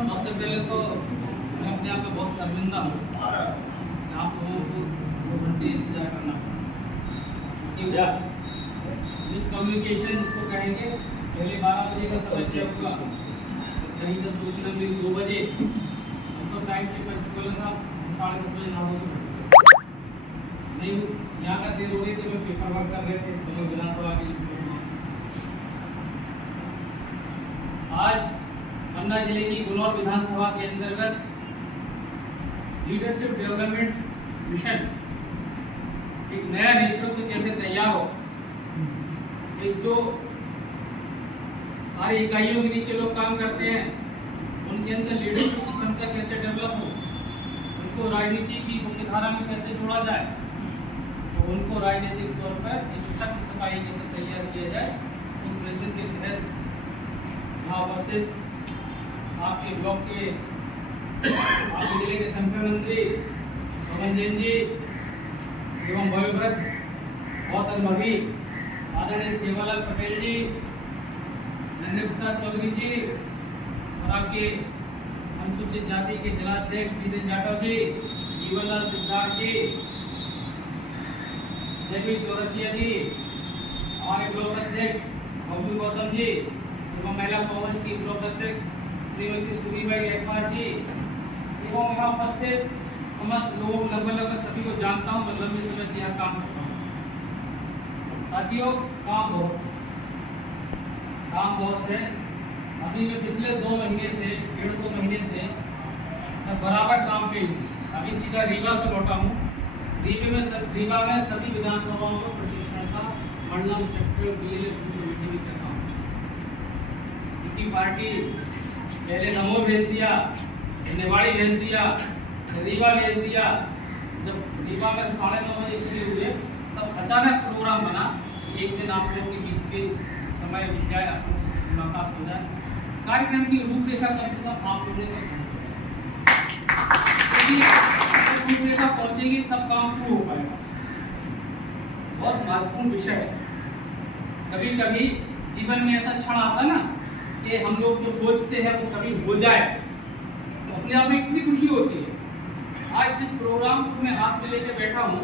सबसे पहले तो मैं अपने आप में बहुत शर्मिंदा हूँ। आप लोगों को घंटे इंतजार करना पड़ा। मिसकम्युनिकेशन जिसको कहेंगे, पहले 12 बजे का समय तय हुआ, कहीं से सूचना मिली 2 बजे, हम तो टाइम से बोला था 10:30 बजे ना हो नहीं, यहाँ का देर हो गई तो मैं पेपर वर्क कर रहे थे तो विधानसभा की। आज पन्ना जिले की गुनौर विधानसभा के अंतर्गत लीडरशिप डेवलपमेंट मिशन, एक नया नेतृत्व कैसे तैयार हो, एक जो सारी इकाइयों के नीचे लोग काम करते हैं उनके अंदर लीडरशिप की क्षमता कैसे डेवलप हो, उनको राजनीति की मुख्यधारा में कैसे जोड़ा जाए, तो उनको राजनीतिक तौर पर एक सख्त सफाई कैसे तैयार किया जाए, उस मिशन के तहत यहाँ उपस्थित आपके ब्लॉक के आपके जिले के संगठन मंत्री सोमन जैन जी एवं भव्यव्रत गौतम भवी, आदरणीय सेवालाल पटेल जी, नंदे प्रसाद चौधरी जी और आपके अनुसूचित जाति के जिलाध्यक्ष जितेंद्र जाटव जी, जीवनलाल सिद्धार्थ जी, जयवी चौरसिया जी, हमारे ब्लॉक अध्यक्ष भव्य गौतम जी एवं महिला कांग्रेस की ब्लॉक अध्यक्ष श्रीमती सुनीबाई अखबार जी एवं यहाँ उपस्थित समस्त लोग, लगभग सभी को जानता हूँ, मैं लंबे समय से यहाँ काम करता हूँ। साथियों, काम बहुत है। अभी मैं पिछले 2 महीने से, 1.5-2 महीने से मैं बराबर काम पे हूँ। अभी सीधा रीवा से लौटा हूँ। रीवा में सभी विधानसभाओं को प्रशिक्षण का मंडलम सेक्टर BLA मीटिंग कर रहा हूँ। उनकी पार्टी पहले नमो भेज दिया, निवाड़ी भेज दिया, रीवा भेज दिया। जब रीवा में 9:30 बजे शुरू हुए तब अचानक प्रोग्राम बना, एक दिन आप लोगों के बीच के समय बीत जाए, मुलाकात हो जाए, कार्यक्रम की रूपरेखा कम से कम आप लोगों को रूपरेखा पहुंचेगी तब काम शुरू हो पाएगा। बहुत महत्वपूर्ण विषय है। कभी कभी जीवन में ऐसा क्षण आता ना कि हम लोग जो सोचते हैं वो कभी हो जाए, तो अपने आप में इतनी खुशी होती है। आज जिस प्रोग्राम को मैं हाथ में लेकर बैठा हूँ,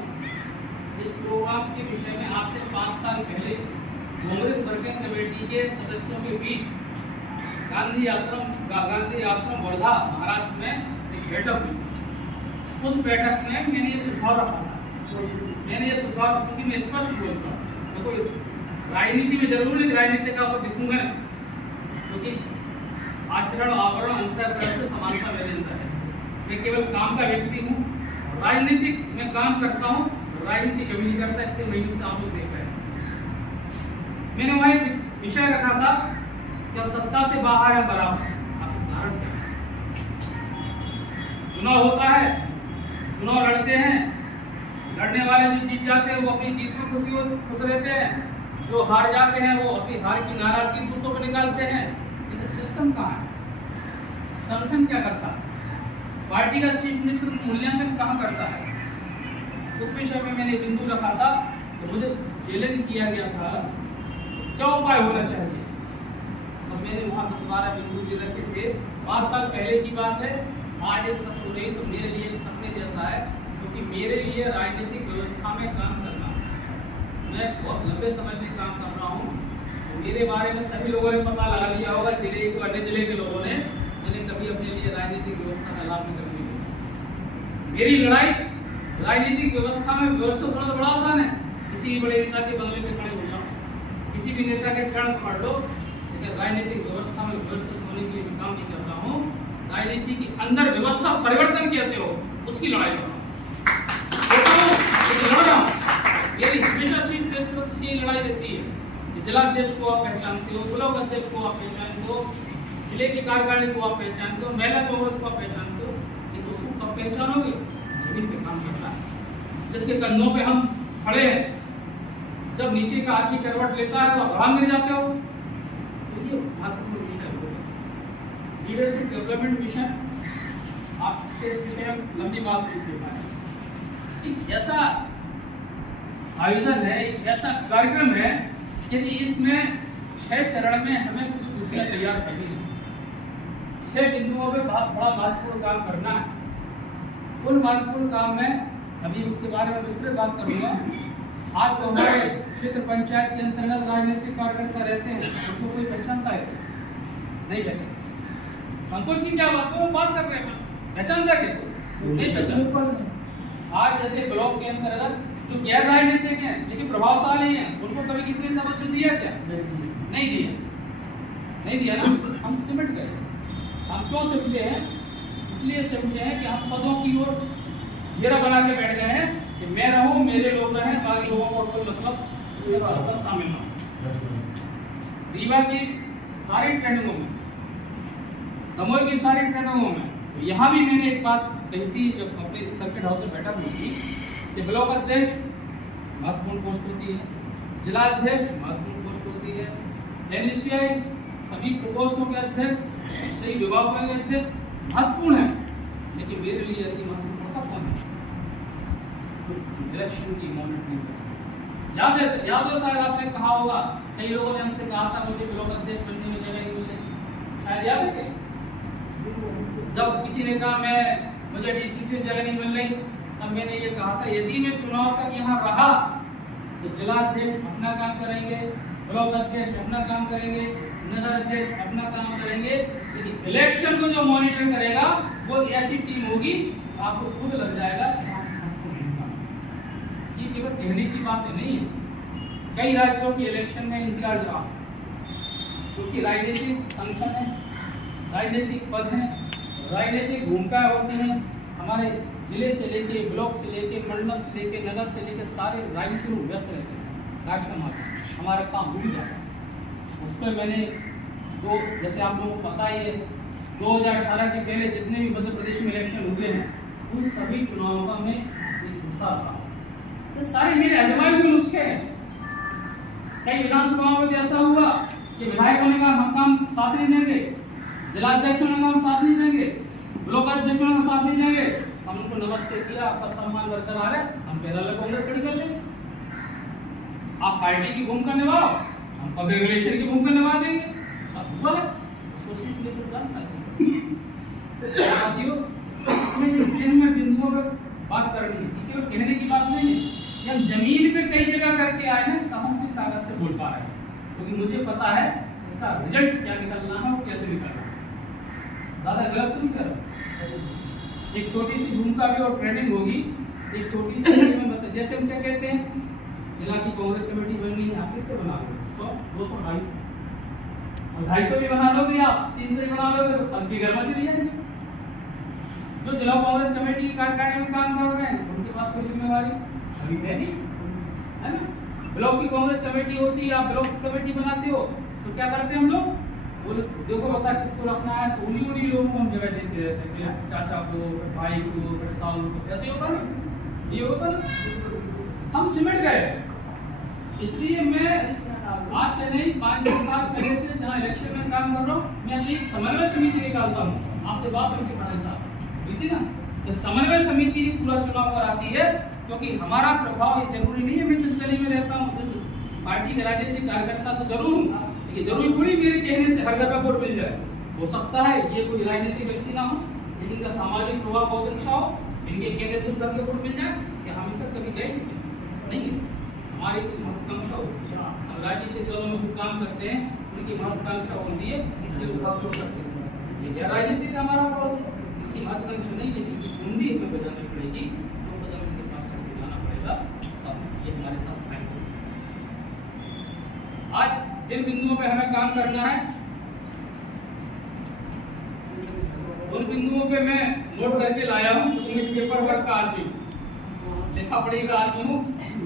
इस प्रोग्राम के विषय में आज से 5 साल पहले कांग्रेस वर्किंग कमेटी के सदस्यों के बीच गांधी आश्रम वर्धा महाराष्ट्र में एक बैठक हुई। उस बैठक में मैंने ये सुझाव रखा था, क्योंकि मैं स्पष्ट बोलता हूँ, देखो राजनीति में जरूर नहीं राजनीति का आपको दिखूंगा नहीं, क्योंकि आचरण आवरण अंतःकरण से समानता मेरे अंदर है। मैं केवल काम का व्यक्ति हूँ, राजनीतिक में काम करता हूँ, राजनीति कभी नहीं करता। इतने महीनों से आप लोग देख रहे हैं। मैंने वहाँ एक विषय रखा था कि अब सत्ता से बाहर है बराबर। आपको उदाहरण क्या, चुनाव होता है, चुनाव लड़ते हैं, लड़ने वाले जो जीत जाते हैं वो अपनी जीत में खुश रहते हैं, जो हार जाते हैं वो अपनी हार की नाराजगी दूसरों पर निकालते हैं। लेकिन सिस्टम कहाँ है? संगठन क्या करता है? पार्टी का शीर्ष नेतृत्व मूल्यांकन कहाँ करता है? उस विषय में मैंने बिंदु रखा था, तो मुझे चैलेंज किया गया था क्या उपाय होना चाहिए। तो मैंने वहाँ 10-12 बिंदु जो रखे थे, 5 साल पहले की बात है। आज ये सच हो रही तो मेरे लिए सपने जैसा है, क्योंकि मेरे लिए राजनीतिक व्यवस्था में काम करना, मैं बहुत लंबे समय से काम कर रहा हूँ। मेरे बारे में सभी लोगों ने पता लगा लिया होगा, जिले को अन्य जिले के लोगों ने, मैंने कभी अपने लिए राजनीतिक व्यवस्था का लाभ नहीं करनी। मेरी लड़ाई राजनीतिक व्यवस्था में, व्यवस्था थोड़ा बड़ा आसान है, किसी भी बड़े नेता के बंगले में खड़े हो जाओ, किसी भी नेता के क्षण पढ़ लो, लेकिन राजनीतिक व्यवस्था में व्यवस्थित होने के लिए मैं काम नहीं करता हूँ। राजनीति की अंदर व्यवस्था परिवर्तन कैसे हो, उसकी लड़ाई लड़ रहा हूँ। मेरी हमेशा से लड़ाई रहती है। जिलाध्यक्ष को आप पहचानते हो, ब्लॉक अध्यक्ष को आप पहचानते हो, जिले की कार्यकारिणी को आप पहचानते हो, महिला कांग्रेस को आप पहचानते हो, लेकिन उसको कब पहचानोगे? जमीन पे काम करना है, जिसके कंधों पे हम खड़े हैं, जब नीचे का आदमी करवट लेता है तो आप भाग गिर जाते हो। तो ये महत्वपूर्ण विषय हो गया लीडरशिप डेवलपमेंट मिशन। आपसे इस विषय में लंबी बात नहीं दे पाए। ऐसा आयोजन है, एक ऐसा कार्यक्रम है, यदि इसमें 6 चरण में हमें कुछ सूचना तैयार करनी है, 6 बिंदुओं पे बहुत बड़ा महत्वपूर्ण काम करना है। उन महत्वपूर्ण काम में अभी उसके बारे में विस्तृत बात करूंगा। आज जो हमारे क्षेत्र पंचायत के अंतर्गत राजनीतिक कार्यकर्ता रहते हैं उसको कोई पहचानता है? नहीं पहचानता। संकोच की क्या बात को बात कर रहे हैं, पहचानता है नहीं पहचानता। आज जैसे ब्लॉक के अंतर्गत जो गैर राजनीतिक हैं लेकिन प्रभावशाली हैं उनको कभी किसी ने तवज्जो दिया क्या? नहीं दिया ना। हम सिमट गए। हम क्यों सिमटे हैं? इसलिए सिमटे हैं कि हम पदों की ओर घेरा बना के बैठ गए हैं कि मैं रहूं, मेरे लोग रहें, बाकी लोगों को कोई मतलब इसमें वास्तव शामिल ना हो। रीवा की सारी ट्रेनिंगों में, दमोह की सारी ट्रेनिंगों में, तो यहाँ भी मैंने एक बात कही थी जब अपने सर्किट हाउस में बैठक हुई थी कि ब्लॉक अध्यक्ष महत्वपूर्ण पोस्ट होती है, जिला अध्यक्ष महत्वपूर्ण पोस्ट होती है, NSCI सभी प्रकोष्ठों के अध्यक्ष, सभी विभागों के अध्यक्ष महत्वपूर्ण है, लेकिन मेरे लिए अति महत्वपूर्ण कौन है? इलेक्शन की मॉनिटरिंग। याद हो शायद आपने कहा होगा, कई लोगों ने हमसे कहा था मुझे ब्लॉक अध्यक्ष बनने में जगह नहीं मिल रही, शायद याद है। जब किसी ने कहा मुझे DC से जगह नहीं मिल रही, तब मैंने ये कहा था यदि मैं चुनाव तक यहाँ रहा तो जिला अध्यक्ष अपना काम करेंगे, ब्लॉक अध्यक्ष अपना काम करेंगे, नगर अध्यक्ष अपना काम करेंगे, लेकिन इलेक्शन को जो मॉनिटर करेगा वो ऐसी टीम होगी आपको खुद लग जाएगा। ये केवल कहने की बात नहीं है। कई राज्यों के इलेक्शन में इंचार्ज रहा, क्योंकि राजनीतिक फंक्शन है, राजनीतिक पद है, राजनीतिक भूमिकाएं होती हैं। हमारे जिले से लेके, ब्लॉक से लेके, मंडल से लेके, नगर से लेके सारे राजनीतिक लोग व्यस्त रहते हैं। राजकुमार हमारा काम भूल जाता है। उस पर मैंने जैसे आप लोगों को पता ही है 2018 के पहले जितने भी मध्य प्रदेश में इलेक्शन हुए हैं उन सभी चुनावों का मैं हिस्सा था। ये सारे मेरे आजमाए हुए नुस्खे हैं। कई विधानसभाओं में ऐसा हुआ कि विधायकों ने कहा हम काम साथ नहीं देंगे, जिलाध्यक्षों ने कहा हम साथ नहीं देंगे, ब्लॉक अध्यक्षों ने साथ नहीं देंगे। हम उनको नमस्ते किया, आपका सम्मान बरकरार है, हम पैदल कांग्रेस खड़ी कर देंगे। आप पार्टी की भूमिका निभाओ, हम पब्लिक रिलेशन की भूमिका निभा देंगे। सब हुआ है, उसको सीट लेकर जानना चाहिए। में बिंदुओं पर बात करनी है, केवल कहने की बात नहीं है। हम जमीन पे कई जगह करके आए हैं तब हम ताकत से बोल पा रहे हैं, क्योंकि मुझे पता है इसका रिजल्ट क्या निकलना है और कैसे निकलना है। ज्यादा गलत तो नहीं कर रहा। एक छोटी सी भूमिका भी और ट्रेनिंग होगी, एक छोटी सी में बता, जैसे हम क्या कहते हैं जिला की कांग्रेस कमेटी बननी है, आप कितने बना लो 100, 200, 250 और 250 भी बना लोगे आप, 300 भी बना लोगे तो तब भी घर में चली जाएंगे। जो जिला कांग्रेस कमेटी की कार्यकारिणी में काम कर रहे हैं उनके पास कोई जिम्मेवारी अभी नहीं है ना। ब्लॉक की कांग्रेस कमेटी होती है, आप ब्लॉक कमेटी बनाते हो तो क्या करते हैं हम लोग, देखो बता किसको रखना है, तो उन्हीं लोगों को हम जगह देते रहते हैं, चाचा को, भाई को, ताऊ को। ऐसे होता ना, ये होता ना। हम सिमट गए। इसलिए मैं आज से नहीं 5-6 साल पहले से जहाँ इलेक्शन में काम कर रहा हूँ, मैं अपनी समन्वय समिति निकालता हूँ। आपसे बात करके पढ़ाई साहब हुई थी ना, तो समन्वय समिति पूरा चुनाव कराती है, क्योंकि हमारा प्रभाव ये जरूरी नहीं है मैं जिस गली में रहता हूँ, जिस पार्टी के राजनीतिक कार्यकर्ता तो जरूर हूँ, लेकिन जरूरी थोड़ी मेरे कहने से हर जगह वोट मिल जाए। हो सकता है ये कोई राजनीतिक व्यक्ति ना हो, लेकिन इनका सामाजिक प्रभाव बहुत अच्छा हो, इनके कहने से उधर के वोट मिल जाए, कि हम इस तक कभी गए नहीं। हमारी महत्वाकांक्षा हम राजनीतिक दलों में काम करते हैं, उनकी महत्वाकांक्षा होती है, इसलिए उठाव छोड़ सकते हैं। ये क्या राजनीति का हमारा विरोध है, इनकी महत्वाकांक्षा नहीं, लेकिन कुंडी हमें बजानी पड़ेगी, तो कदम इनके पास करके जाना पड़ेगा, तब ये हमारे साथ आएंगे। आज जिन बिंदुओं पे हमें काम करना है उन बिंदुओं पे मैं नोट करके लाया हूँ, क्योंकि मैं पेपर वर्क का आदमी हूँ, लिखा पढ़ी का आदमी हूँ,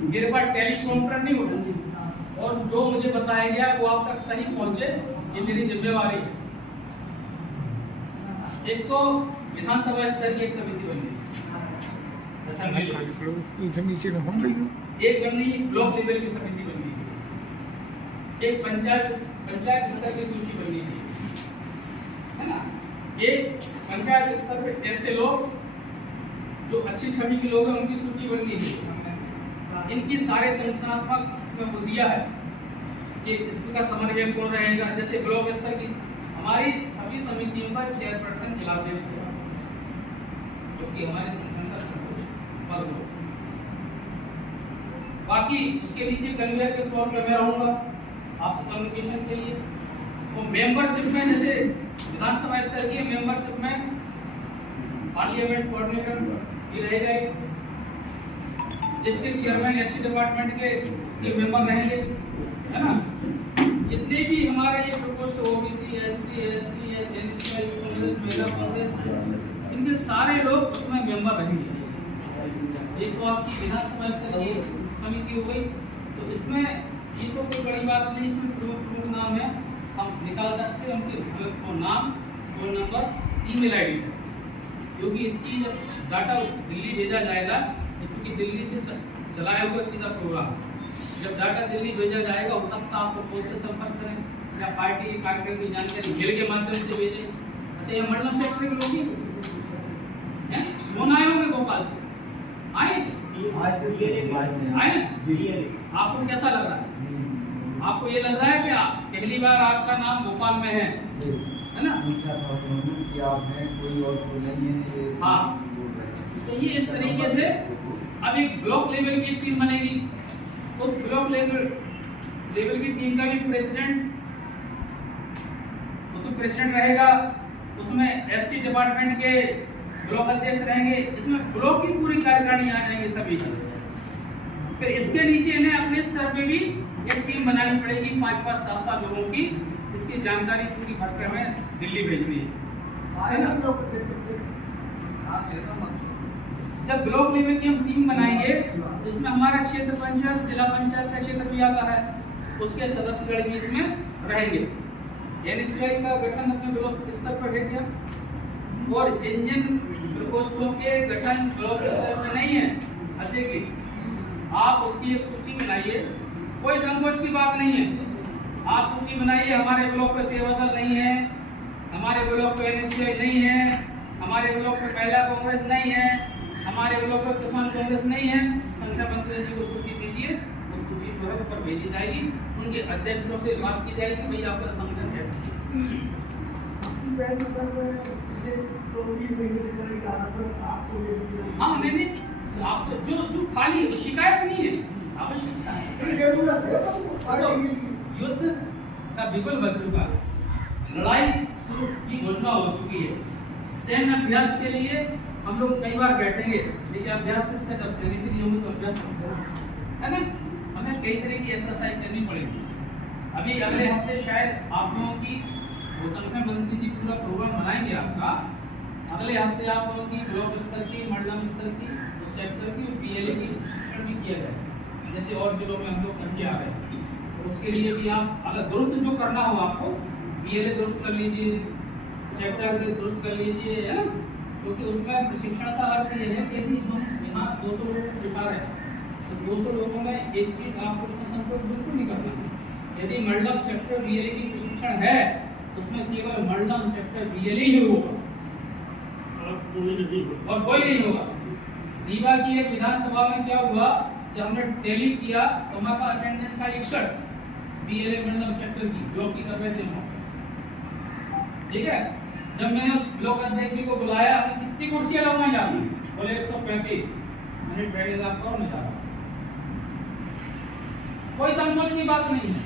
मेरे पास टेलीप्रॉम्प्टर नहीं होता, और जो मुझे बताया गया वो आप तक सही पहुंचे, ये मेरी जिम्मेवारी है। एक तो विधानसभा स्तर की एक समिति बन गई, एक बननी ब्लॉक लेवल की समिति बन गई, एक पंचायत स्तर की सूची बन गई है ना। एक पंचायत स्तर पे ऐसे लोग जो अच्छी छवि के लोग हैं उनकी सूची बन गई है। इनकी सारे संगठनात्मक इसमें वो दिया है कि इसका समन्वय कौन रहेगा। जैसे ब्लॉक स्तर की हमारी सभी समितियों मेंबर चेयरपर्सन खिलाफेश होगा, क्योंकि हमारे संगठन का सर्वोच्च पद हो। बाकी इसके नीचे कन्वेयर के तौर पर मैं रहूंगा आपसे कम्युनिकेशन के लिए। तो मेंबरशिप में जैसे विधानसभा स्तर की मेंबरशिप में पार्लियामेंट कोऑर्डिनेटर भी रहेगा, डिस्ट्रिक्ट चेयरमैन एससी डिपार्टमेंट के मेंबर रहेंगे, है ना। जितने भी हमारे ये proposed OBC, SC, ST, NSC, महिला कांग्रेस, इनके सारे लोग उसमें मेंबर रहेंगे। एक तो आपकी विधानसभा स्तर की समिति हो गई, तो इसमें ये तो कोई बड़ी बात नहीं, इसमें प्रमुख नाम है, हम निकाल सकते हैं उनके नाम, फोन नंबर, ईमेल आईडी से, क्योंकि इसकी जब डाटा दिल्ली भेजा जाएगा, क्योंकि दिल्ली से चलाया हुआ सीधा प्रोग्राम, जब डाटा दिल्ली भेजा जाएगा हो सकता है आपको फोन से संपर्क करें या पार्टी कार्यक्रम की जानकारी मेल के माध्यम से भेजें। अच्छा, ये मंडलम सेक्रेटरी के लोग ही फोन आए होंगे भोपाल से, आए आपको कैसा लग रहा है? आपको ये लग रहा है कि पहली बार आपका नाम भोपाल में है ना? हाँ, तो ये इस तरीके से अब एक ब्लॉक लेवल की टीम बनेगी। उस ब्लॉक लेवल की टीम का भी प्रेसिडेंट रहेगा, उसमें एससी डिपार्टमेंट के ब्लॉक अध्यक्ष रहेंगे, इसमें ब्लॉक की पूरी कार्यकारिणी आ जाएंगे सभी। फिर इसके नीचे इन्हें अपने स्तर पे भी एक टीम बनानी पड़ेगी, 5-5, 7-7 लोगों की, इसकी जानकारी पूरी भरकर हमें दिल्ली भेजनी है ना। जब ब्लॉक लेवल की हम टीम बनाएंगे, इसमें हमारा क्षेत्र पंचायत, जिला पंचायत का क्षेत्र भी आता है, उसके सदस्यगण भी इसमें रहेंगे। एनएसयूआई का गठन अपने ब्लॉक स्तर पर है क्या, और जिन प्रकोष्ठों के गठन ब्लॉक स्तर पर नहीं है अध्यक्ष जी, आप उसकी एक सूची बनाइए, कोई संकोच की बात नहीं है, आप सूची बनाइए। हमारे ब्लॉक पे सेवा दल नहीं है, हमारे ब्लॉक पे एनएसयूआई नहीं है, हमारे ब्लॉक पे महिला कांग्रेस नहीं है, हमारे ब्लॉक पे किसान कांग्रेस नहीं है, संख्या मंत्री जी को सूची दीजिए, उस सूची जो है ऊपर भेजी जाएगी, उनके अध्यक्षों से बात की जाएगी, भाई आपका संगठन है। हाँ, नहीं, आपको जो खाली शिकायत नहीं है, आवश्यकता है। युद्ध का बिगुल बज चुका है, लड़ाई शुरू की घोषणा हो चुकी है। सैन्य अभ्यास के लिए हम लोग कई बार बैठेंगे, लेकिन अभ्यास किसका, जब सैनिक नहीं होंगे तो अभ्यास है ना, हमें कई तरह की एक्सरसाइज करनी पड़ेगी। अभी अगले हफ्ते शायद आप लोगों की संगठन मंत्री जी पूरा प्रोग्राम बनाएंगे आपका, अगले हफ्ते आप लोगों की ब्लॉक स्तर की, मंडलम स्तर की, सेक्टर की, पीएलए की प्रशिक्षण भी किया जाए, जैसे और जिलों में हम लोग करके आ रहे हैं। तो उसके लिए भी आप अगर दुरुस्त जो करना हो आपको, पीएलए दुरुस्त कर लीजिए, सेक्टर के दुरुस्त कर लीजिए, है ना, क्योंकि उसमें प्रशिक्षण का अर्थ ये है कि यदि हम यहाँ 200 लोग बिठा रहे हैं, तो 200 लोगों में एक चीज आपको उसमें संकोच बिल्कुल नहीं करना है। यदि मंडलम सेक्टर बीएलए की प्रशिक्षण है, तो उसमें केवल मंडलम सेक्टर बीएलए ही होगा और कोई नहीं होगा। रीवा की एक विधानसभा में क्या हुआ, जब हमने टैली किया तो हमारे पास अटेंडेंस आई 61 बीएलए मंडलम सेक्टर की, ब्लॉक की कर रहे थे हम, ठीक है। जब मैंने उस ब्लॉक अध्यक्ष जी को बुलाया, आपने कितनी कुर्सियां लगवाई जाती, बोले 135, मैंने ट्रेनिंग आपको और निकाला, कोई संकोच की बात नहीं है,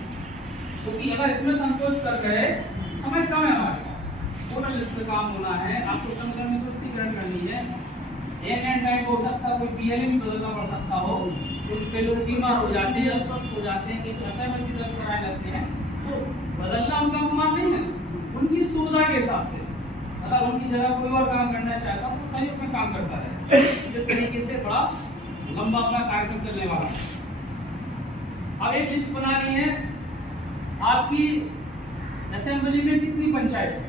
क्योंकि अगर इसमें संकोच कर गए, समय कम है हमारे पास, पूरा लिस्ट पे काम होना है, आपको संगठन में पुष्टिकरण करनी है, एन टाइम हो सकता है, कोई पीएलए भी बदलना पड़ सकता हो, क्योंकि कई लोग बीमार हो जाते हैं, अस्वस्थ हो जाते हैं, कुछ असाइनमेंट भी रद्द कराए जाते हैं, तो बदलना उनका अपमान नहीं है, उनकी सुविधा के हिसाब से, अगर उनकी जगह कोई और काम करना चाहता तो सहयोग में काम करता है। इस तरीके से बड़ा लंबा अपना कार्यक्रम चलने वाला है। अब एक लिस्ट बनानी है, आपकी असेंबली में कितनी पंचायत है,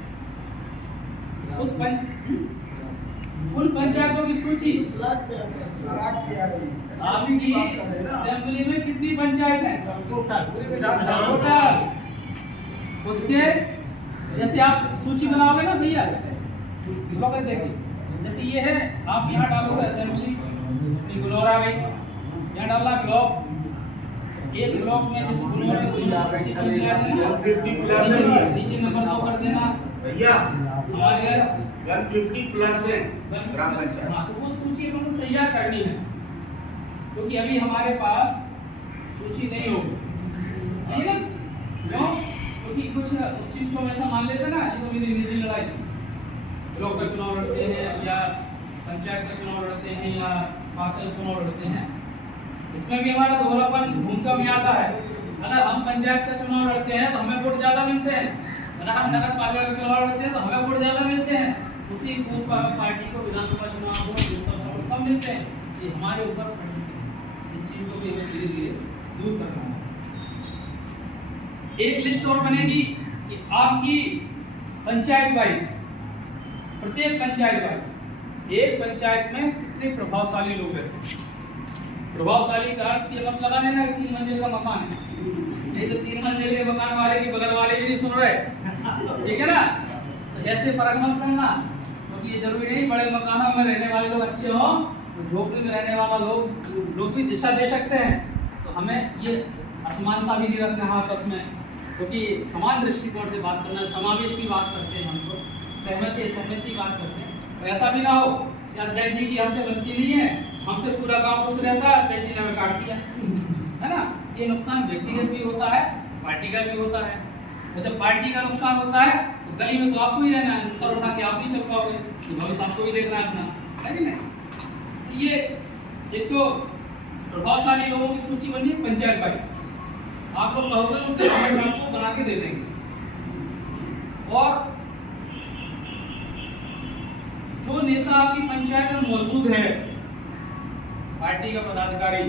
उन पंचायतों की सूची, आपकी असेंबली में कितनी पंचायत है टोटल, उसके जैसे आप सूची बनाओगे ना भैया, देखिए जैसे ये है, आप यहाँ डालोगे असेंबली गुलौरा गई, यहाँ डालना ब्लॉक, एक ब्लॉक में जैसे गुलौरा नीचे नंबर 2 कर देना, भैया हमारे 150 प्लस है ग्राम पंचायत। हाँ, तो वो सूची हमको तैयार करनी है, क्योंकि अभी हमारे पास सूची नहीं होगी, नहीं ना? क्यों? क्योंकि कुछ उस चीज को ऐसा मान लेते ना, ये तो मेरी निजी लड़ाई, लोग का चुनाव लड़ते हैं या पंचायत का चुनाव लड़ते हैं या पार्षद चुनाव लड़ते हैं, इसमें भी हमारा दोहरापन भूमिका में आता है। अगर हम पंचायत का चुनाव लड़ते हैं तो हमें वोट ज्यादा मिलते हैं, अगर हम नगर पालिका का चुनाव लड़ते हैं तो हमें वोट ज्यादा मिलते हैं, उसी बूथ पर पार्टी को विधानसभा चुनाव वोट कम मिलते हैं। ये हमारे ऊपर इस चीज को भी हमें धीरे धीरे दूर करना है। एक लिस्ट और बनेगी कि आपकी पंचायत वाइज, प्रत्येक पंचायत वाइज एक पंचायत में कितने प्रभावशाली लोग रहते हैं। प्रभावशाली का अर्थ ये मत लगा लेना 3 मंजिल का मकान है, नहीं तो 3 मंजिल के मकान वाले के बगल वाले भी नहीं सुन रहे, ठीक है ना? तो ऐसे फर्क मत करना, क्योंकि ये जरूरी नहीं बड़े मकानों में रहने वाले लोग अच्छे हो, झोपड़ी में रहने वाला लोग भी दिशा दे सकते हैं। तो हमें ये असमानता भी नहीं रखना है आपस में, क्योंकि समान दृष्टिकोण से बात करना, समावेश की बात करते हैं, हम लोग सहमति की बात करते हैं। तो ऐसा भी ना हो कि अध्यक्ष जी की हमसे बनती नहीं है, हमसे पूरा गांव खुश रहता है, अध्यक्ष जी ने हमें काट दिया, है ना? ये नुकसान व्यक्तिगत भी होता है, पार्टी का भी होता है। तो जब पार्टी का नुकसान होता है तो गली में तो आपको ही रहना है, सर उठा के आप ही चल पाओगे, भविष्य आपको भी देखना है अपना, है कि नहीं? ये एक तो प्रभावशाली लोगों की सूची बनी है पंचायत वाइज, आप लोग कहोगे तो आपको बना के दे देंगे। और जो नेता आपकी पंचायत में मौजूद है, पार्टी का पदाधिकारी,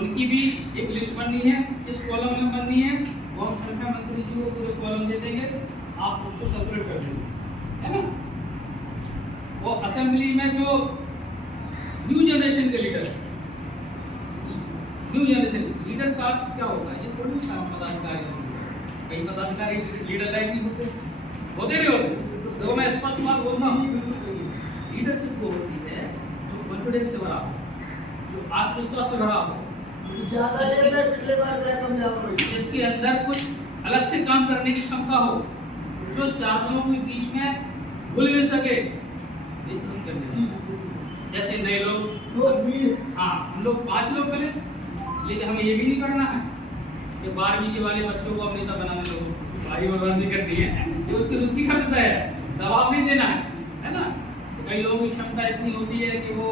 उनकी भी एक लिस्ट बननी है, इस कॉलम में बननी है, वो हम संख्या मंत्री जी को पूरे कॉलम दे देंगे, आप उसको सेपरेट कर देंगे, है ना? वो असेंबली में जो न्यू जनरेशन के लीडर, न्यू जनरेशन लीडर का क्या होगा? ये थोड़ी पदाधिकारी होंगे, कई पदाधिकारी लीडर लाइक नहीं होते नहीं होते। तो मैं स्पष्ट बात बोलता हूँ, लीडरशिप वो होती है जो कॉन्फिडेंस से भरा हो, जो आत्मविश्वास से भरा हो, जिसके अंदर कुछ अलग से काम करने की क्षमता हो, जो चार लोगों के बीच में घुल मिल सके। जैसे नए लोग, हाँ हम लोग 5 लोग मिले, लेकिन हमें ये भी नहीं करना है कि 12वीं के वाले बच्चों को नेता बनाने लोगों भाई बर्बादी करनी है, ये उसकी रुचि का विषय है, दबाव नहीं देना है ना? तो कई लोगों की क्षमता इतनी होती है कि वो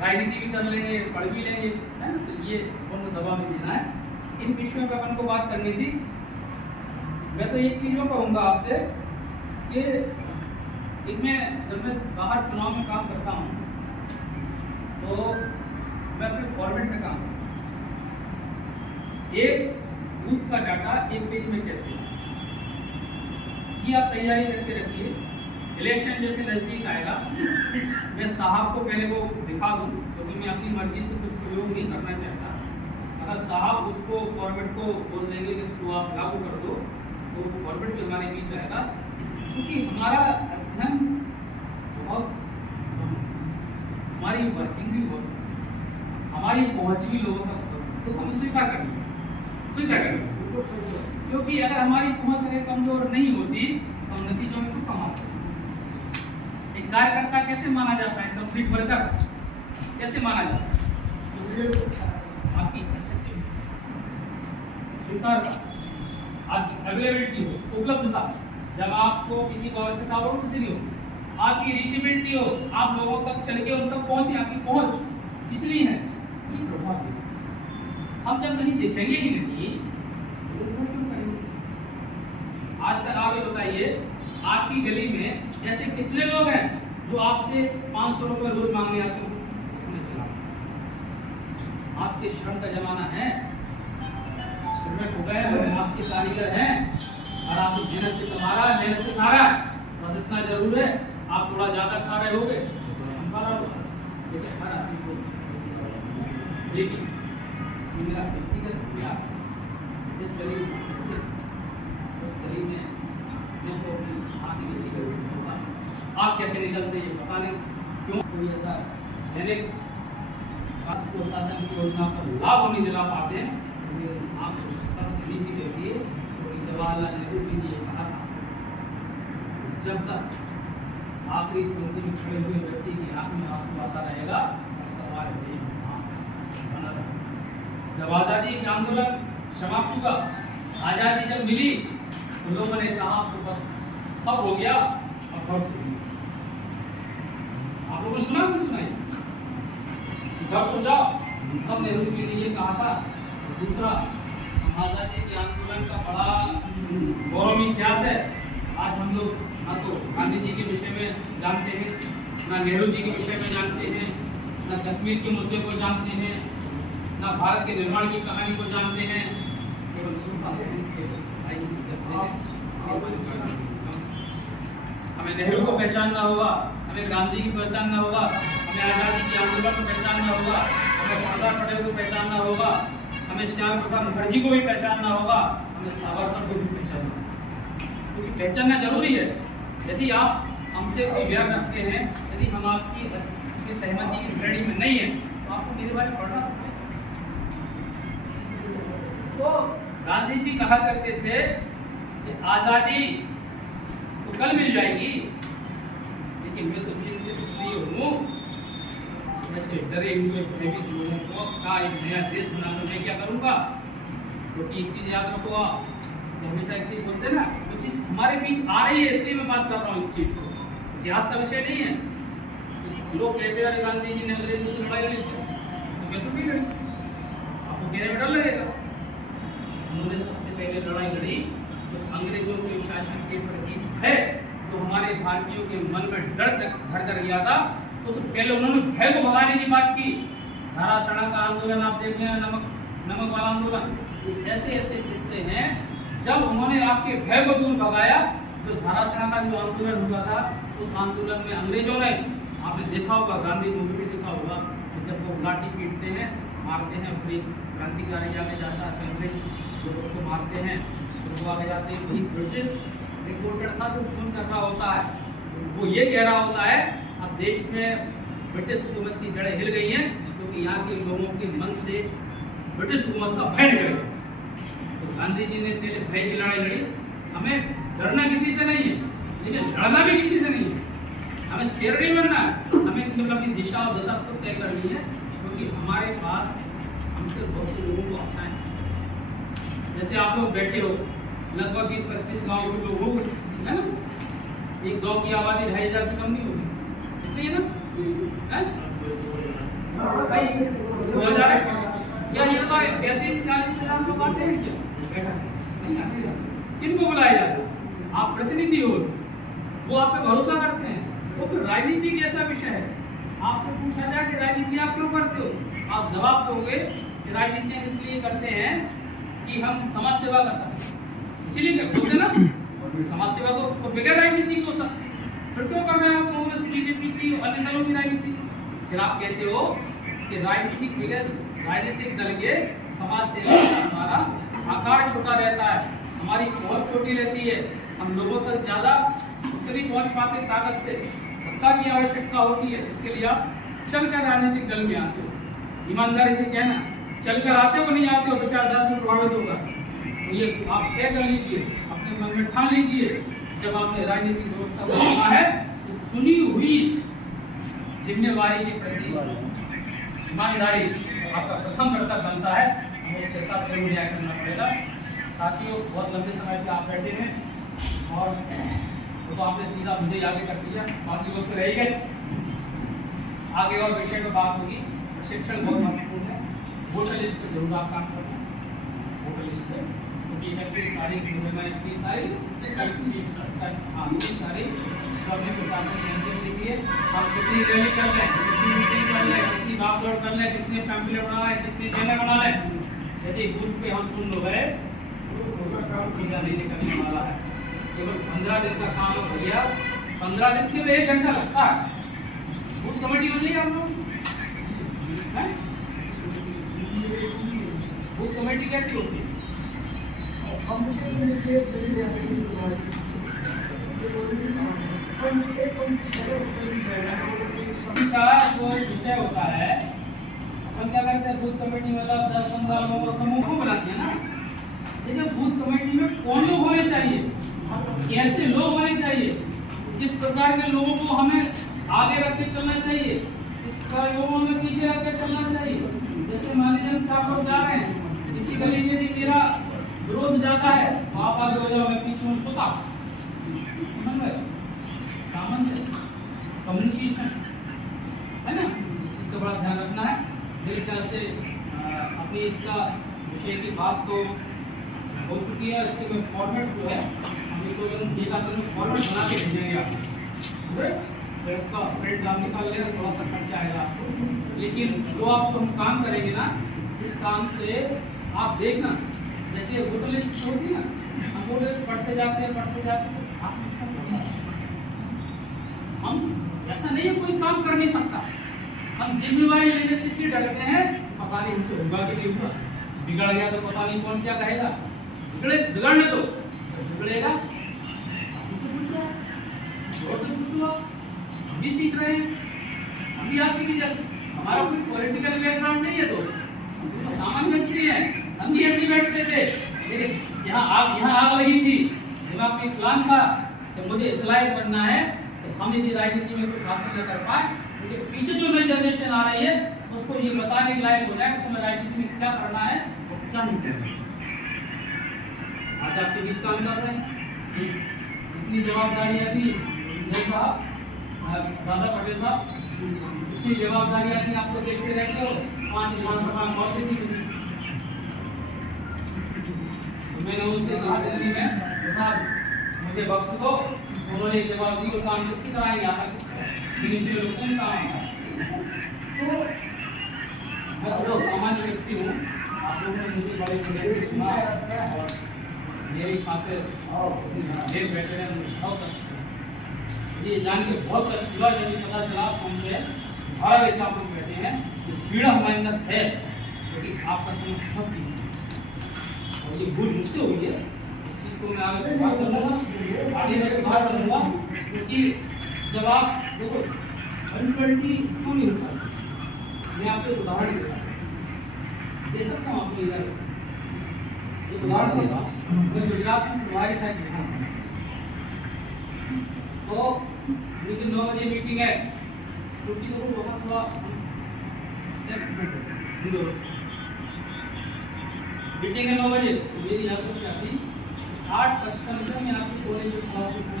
राजनीति भी कर लेंगे, पढ़ भी लेंगे, है ना? तो ये उनको दबाव नहीं देना है। इन विषयों पर अपन को बात करनी थी। मैं तो एक चीज़ कहूँगा आपसे कि इसमें जब मैं बाहर चुनाव में काम करता हूँ तो मैं अपने फॉर्मेट में काम करता हूँ। एक बूथ का डाटा एक पेज में कैसे, ये आप तैयारी करके रखिए। इलेक्शन जैसे नज़दीक आएगा, मैं साहब को पहले वो दिखा दूँ, क्योंकि मैं अपनी मर्जी से कुछ प्रयोग नहीं करना चाहता। अगर साहब उसको फॉर्मेट को बोल देंगे कि इसको आप लागू कर दो, तो फॉर्मेट भी हमारे बीच आएगा, क्योंकि हमारा अध्ययन बहुत, हमारी वर्किंग भी बहुत, हमारी पहुँच भी लोगों तक, तो हम स्वीकार करेंगे, क्योंकि अगर हमारी पहुँच अगर कमजोर नहीं होती तो हम नतीजों में कम आते। एक कार्यकर्ता कैसे माना जाता है, कंप्लीट वर्कर कैसे माना जाता है? आपकी स्वीकारता, आपकी अवेलेबिलिटी हो, उपलब्धता, जब आपको किसी को आवश्यकता हो कितनी हो, आपकी रीचेबिलिटी हो, आप लोगों तक चल के उन तक पहुंचे, आपकी पहुंच कितनी है, ये प्रभाव है। हम जब नहीं देखेंगे ही नहीं तो क्यों करेंगे? आज तक आप ये बताइए, आपकी गली में ऐसे कितने लोग हैं जो आपसे 500 रुपये रोज मांगने आते हो? आपके श्रम का जमाना है, श्रमिक हो गए, आपके कारीगर हैं और आप मेहनत से कमा रहा है, मेहनत से खा रहा है, बस इतना जरूर है। आप थोड़ा ज्यादा खा रहे होगे हम खा रहा होगा, लेकिन हर आदमी को लेकिन मेरा व्यक्तिगत विचार, जिस गली में उस गली में मैं तो अपनी आगे नीचे करूँगा, आप कैसे निकलते ये पता नहीं क्यों कोई ऐसा मैंने को शासन की योजना पर लाभ नहीं दिला पाते हैं। आप सबसे नीचे के लिए जवाहरलाल नेहरू जी ने कहा था जब तक आखिरी पंक्ति में खड़े हुए व्यक्ति की आंख में आंसू आता रहेगा जब आजादी का आंदोलन समाप्त हुआ, आजादी जब मिली तो लोगों ने कहा तो बस सब हो गया और बस हो गया। आप लोगों ने सुना नहीं सुनाई घर सो जाओ, तब नेहरू जी ने ये कहा था। दूसरा, आजादी के आंदोलन का बड़ा गौरव इतिहास है। आज हम लोग ना तो गांधी जी के विषय में जानते हैं, ना नेहरू जी के विषय में जानते हैं, ना कश्मीर के मुद्दे को जानते हैं, ना भारत के निर्माण की कहानी को जानते हैं। हमें नेहरू को पहचानना होगा, हमें गांधी की पहचानना होगा, हमें आजादी के आंदोलन को पहचानना होगा, हमें सरदार पटेल को पहचानना होगा, हमें श्यामा प्रसाद मुखर्जी को भी पहचानना होगा, हमें सावरकर को भी पहचानना होगा। क्योंकि पहचानना जरूरी है। यदि आप हमसे कोई व्याग रखते हैं, यदि हम आपकी सहमति की श्रेणी में नहीं है तो आपको मेरे बारे में पढ़ना होगा। तो गांधी जी कहा करते थे कि आजादी तो कल मिल जाएगी, लेकिन मैं तो चिंतित इसलिए हूँ ऐसे डरे हुए प्रेमित लोगों को का एक नया देश बनाने में क्या करूँगा। क्योंकि एक चीज याद रखो, आप हमेशा एक चीज बोलते हैं ना, वो चीज हमारे बीच आ रही है, इसलिए मैं बात कर रहा हूँ इस चीज को। इतिहास का विषय नहीं है। लोग कहते हैं गांधी जी ने अंग्रेजों से लड़ाई लड़ी, तो मैं तो नहीं लड़ी, आपको कहने में डर लगेगा। उन्होंने सबसे पहले लड़ाई लड़ी जो अंग्रेजों के शासन के प्रति है, जो हमारे भारतीयों के मन में डर भर कर गया था, उससे पहले उन्होंने भय को भगाने की बात की। धारा सड़ा का आंदोलन आप देख रहे हैं, नमक वाला आंदोलन, ऐसे ऐसे किस्से हैं जब उन्होंने आपके भय को दूर भगाया। जो धारा सड़ा का जो आंदोलन हुआ था, उस आंदोलन में अंग्रेजों ने, आपने देखा होगा, गांधी मूवी में देखा होगा, जब वो लाठी पीटते हैं, मारते हैं, फिर क्रांतिकारी आगे जाता है, अंग्रेज जो उसको मारते हैं, तो वो आगे जाते हैं। वही ब्रिटिश रिपोर्टर था जो फोन कर रहा होता है, वो ये कह रहा होता है अब देश में ब्रिटिश हुकूमत की जड़ें हिल गई हैं, क्योंकि यहाँ के लोगों के मन से ब्रिटिश हुकूमत का भय निकल गया। तो गांधी जी ने पहले भय की लड़ाई लड़ी। हमें डरना किसी से नहीं है, लेकिन लड़ना भी किसी से नहीं है। हमें शेर नहीं बनना है, हमें केवल अपनी दिशा और दशा को तय करनी है, क्योंकि हमारे पास हमसे बहुत से लोगों को आशा है। जैसे आप लोग बैठे हो, लगभग 20-25 गाँव के लोग हो, है ना? एक गाँव की आबादी 2,500 से कम नहीं होगी, इतनी है ना? 2,000 क्या ये बताओ, 35-40 हजार लोग आते हैं क्या? नहीं आते। किनको बुलाया जाता है? आप प्रतिनिधि हो, वो आप पे भरोसा करते हैं। तो फिर राजनीति एक ऐसा विषय है, आपसे पूछा जाए कि राजनीति आप क्यों करते हो, आप जवाब दोगे कि राजनीति हम इसलिए करते हैं कि हम समाज सेवा कर सकते, इसीलिए करते होते ना। समाज सेवा तो बगैर राजनीति हो सकती, फिर क्यों कर रहे हैं आप कांग्रेस, बीजेपी की, अन्य दलों की राजनीति? फिर आप कहते हो कि राजनीतिक बगैर राजनीतिक दल के समाज सेवा का हमारा आकार छोटा रहता है, हमारी पहुंच छोटी रहती है, हम लोगों तक ज्यादा उससे नहीं पहुंच पाते, ताकत से सत्ता की आवश्यकता होती है, इसके लिए आप चलकर राजनीतिक दल में आते हो। ईमानदारी से कहना, चलकर आते हो नहीं आते हो, विचारधारा से प्रभावित होगा, तो ये आप तय कर लीजिए, अपने मन में ठान लीजिए। जब आपने राजनीतिक व्यवस्था को चुना है तो चुनी हुई जिम्मेवारी के प्रति ईमानदारी आपका प्रथम कर्तव्य बनता है, हमें उसके साथ जरूर न्याय करना पड़ेगा। साथियों, बहुत लंबे समय से आप बैठे हैं और तो आपने सीधा मुझे आगे कर दिया, बाकी लोग तो रह गए। आगे और विषय में बात होगी, प्रशिक्षण बहुत महत्वपूर्ण है। वोटर लिस्ट पर जरूर आप काम करना, वोटर लिस्ट पर, क्योंकि 31 तारीख 30 तारीख देखिए हम कितनी रैली कर लें, कितनी मीटिंग कर लें, कितनी बात कर लें, कितने पैम्पलेट बनाए, कितने बैनर बना लें, यदि बूथ पे हम सुन लो गए तो काम सीधा नहीं निकलने वाला है। केवल 15 दिन का काम हो भैया, 15 दिन के लिए 1 घंटा लगता है। बूथ कमेटी बन आप लोग, बूथ कमेटी कैसी होती है? का जो विषय होता है, अपन क्या करते हैं, बूथ कमेटी मतलब 10-15 लोगों को समूह बनाती है ना, लेकिन बूथ कमेटी में कौन लोग होने चाहिए, कैसे लोग होने चाहिए, किस प्रकार के लोगों को हमें आगे रख के चलना चाहिए, किस प्रकार के लोगों को हमें पीछे रख के चलना चाहिए। जैसे मान लीजिए हम 4 लोग जा रहे हैं, किसी गली में यदि मेरा विरोध जाता है तो आप आगे हो जाओ, मैं पीछे हूँ, सुता समन्वय, सामंजस्य, कम्युनिकेशन, है ना। इस चीज का बड़ा ध्यान रखना है। मेरे ख्याल से अपनी इसका विषय की बात तो हो चुकी है। इसके में फॉर्मेट जो है हम एक फॉर्मेट बना के भेजेंगे आपको, तो उसका प्रिंट आप निकाल लेगा, थोड़ा सा खर्चा आएगा आपको, लेकिन जो आपको हम काम करेंगे ना, इस काम से आप देखना, जैसे वोटर लिस्ट होती है ना, हम वोटर लिस्ट पढ़ते जाते हैं आपको सब पता है। हम ऐसा नहीं है कोई काम कर नहीं सकता, हम जिम्मेवारी लेने से इसलिए डरते हैं, पता नहीं हमसे होगा कि नहीं होगा, बिगड़ गया तो पता नहीं कौन क्या कहेगा, बिगड़ने दो, बिगड़ेगा साथी से पूछो, जोर से पूछो, हम भी सीख रहे हैं। अभी आपके की जैसे हमारा कोई पॉलिटिकल बैकग्राउंड नहीं है दोस्त, तो सामान्य व्यक्ति है, हम भी ऐसे बैठते थे, लेकिन यहाँ आग लगी थी, दिमाग में प्लान था कि मुझे इस लायक बनना है कि हम यदि राजनीति में कुछ हासिल न कर पाए, लेकिन पीछे जो नई जनरेशन आ रही है उसको ये बताने के लायक हो जाए कि तुम्हें राजनीति में क्या करना है और क्या नहीं करना है। आज आपके बीच काम कर रहे हैं, इतनी जवाबदारियां थी साहब, दादा पटेल साहब, इतनी जवाबदारियां थी, आप लोग देखते रहते हो, 5 विधानसभा में बहुत थी। मैंने उनसे कहा दिल्ली में, साहब मुझे बख्श दो, उन्होंने जवाब दी वो काम किसी तरह ही आता, लोगों ने काम आता। तो मैं तो सामान्य व्यक्ति हूँ, आप लोगों ने मुझे बड़े बड़े सुना और मेरी खातिर देर बैठे हैं, मुझे बहुत कष्ट हुआ, ये जान के बहुत कष्ट हुआ जब पता चला हम जो है 12 वैसे आप लोग बैठे हैं, तो पीड़ा हमारे अंदर है, क्योंकि आपका समय बहुत ही और ये भूल मुझसे हुई है। इस चीज़ को मैं आगे बात करूँगा, आगे मैं बात करूँगा, क्योंकि जब आप देखो 120 क्यों नहीं होता, मैं आपको एक उदाहरण दे सकता हूँ। आपको इधर एक उदाहरण देगा, मैं गुजरात में प्रभारी था विधानसभा, तो लेकिन 9 बजे मीटिंग है, छुट्टी तो थोड़ा मीटिंग है 9 बजे, तो मेरी यहाँ पर क्या थी 8:55 में आपकी कॉलेज में खड़ा होकर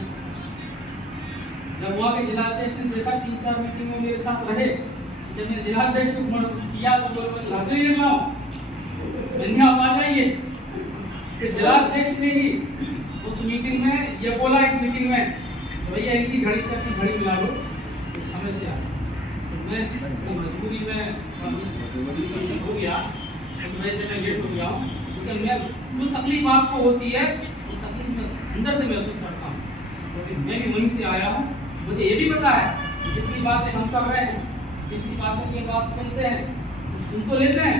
जब वहाँ के जिलाध्यक्ष ने देखा 3-4 मीटिंग में मेरे साथ रहे, जब मैं जिलाध्यक्ष को किया तो बोल मैं हाजिरी ले रहा हूँ, मैंने आप आ जाइए। फिर जिलाध्यक्ष ने ही उस मीटिंग में ये बोला, एक मीटिंग में भैया इनकी घड़ी से अपनी घड़ी मिला लो, समय से आ। तो मैं मजबूरी में हो गया, उस वजह से मैं लेट हो गया हूँ, क्योंकि मैं जो तकलीफ आपको होती है वो तकलीफ मैं अंदर से महसूस करता हूँ, क्योंकि मैं भी वहीं से आया हूँ। मुझे ये भी पता है जितनी बातें हम कर रहे हैं, जितनी बातों की बात सुनते हैं तो सुन तो लेते हैं,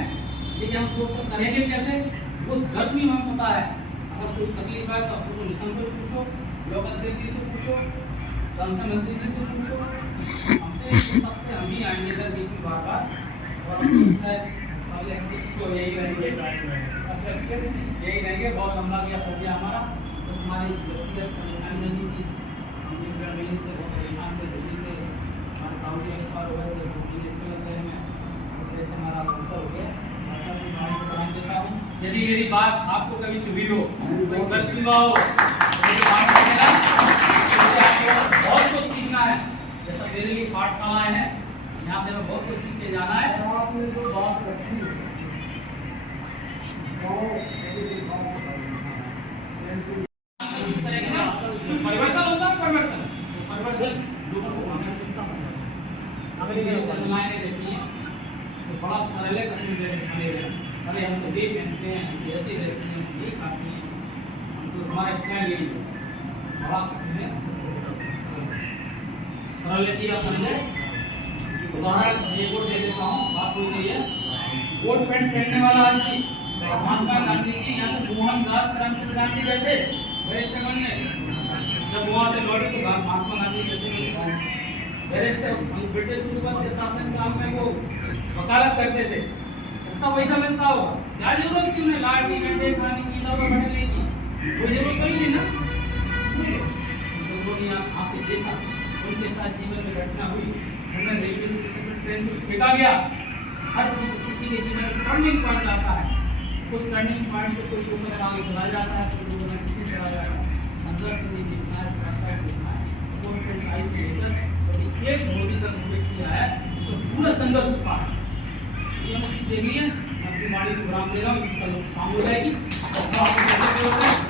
लेकिन हम सोचते करेंगे कैसे, वो दर्द भी हमें पता है। अगर कोई तकलीफ आए तो आपको निसंकोच पूछो, लोक अध्यक्ष जी से पूछो, प्रधानमंत्री जी से पूछो, हमसे सकते हम ही आएंगे इधर बीच में बार बार, और यही रहेंगे। बहुत लंबा गया हो गया हमारा, तो हमारी व्यक्तिगत परेशानी नहीं थी, हम से बहुत परेशान थे, दिल्ली से हमारे काउंटी एक्सपायर हो गए थे, जैसे हमारा हो गया। देता हूँ यदि मेरी बात आपको कभी चुभी हो, कोई कष्ट हुआ हो, बहुत कुछ सीखना है। जैसा मेरे लिए पाठशालाएं हैं, यहाँ से हमें बहुत कुछ सीख के जाना है। आपने जो बात रखी परिवर्तन होता है, परिवर्तन लोगों को देखनी है तो बड़ा सरल है, अरे हम तो देख पहनते हैं, हम ऐसे रहते हैं, ये खाते हैं, हम तो हमारा स्टाइल यही है, बड़ा सरल है। आप समझे, उदाहरण ये वोट दे देता हूँ, बात हो रही है वोट पैंट पहनने वाला आदमी महात्मा गांधी जी यहाँ से मोहनदास करमचंद गांधी गए थे बैरिस्टर में, जब वहाँ से लौटे तो महात्मा गांधी जैसे बैरिस्टर ब्रिटिश हुकूमत के शासन काल में वो वकालत करते थे, कितना पैसा मिलता होगा, क्या जरूरत क्यों है लाठी डंडे खाने की, दवा बढ़ने की, कोई जरूरत नहीं थी ना। कभी आपने देखा उनके साथ जीवन में घटना हुई, उन्हें रेलवे स्टेशन पर ट्रेन से फेंका गया। हर किसी के जीवन में टर्निंग पॉइंट आता है, उस टर्निंग पॉइंट से कोई ऊपर आगे चला जाता है, कोई ऊपर नीचे चला जाता है। संघर्ष में देखना है, रास्ता देखना है, वो ट्रेन आई से लेकर और एक मोदी तक उल्लेख किया है, उसमें पूरा संघर्ष हुआ है। ये हम सीख ले गई है, अपनी वाणी को विराम दे रहा हूँ, कल शाम हो जाएगी और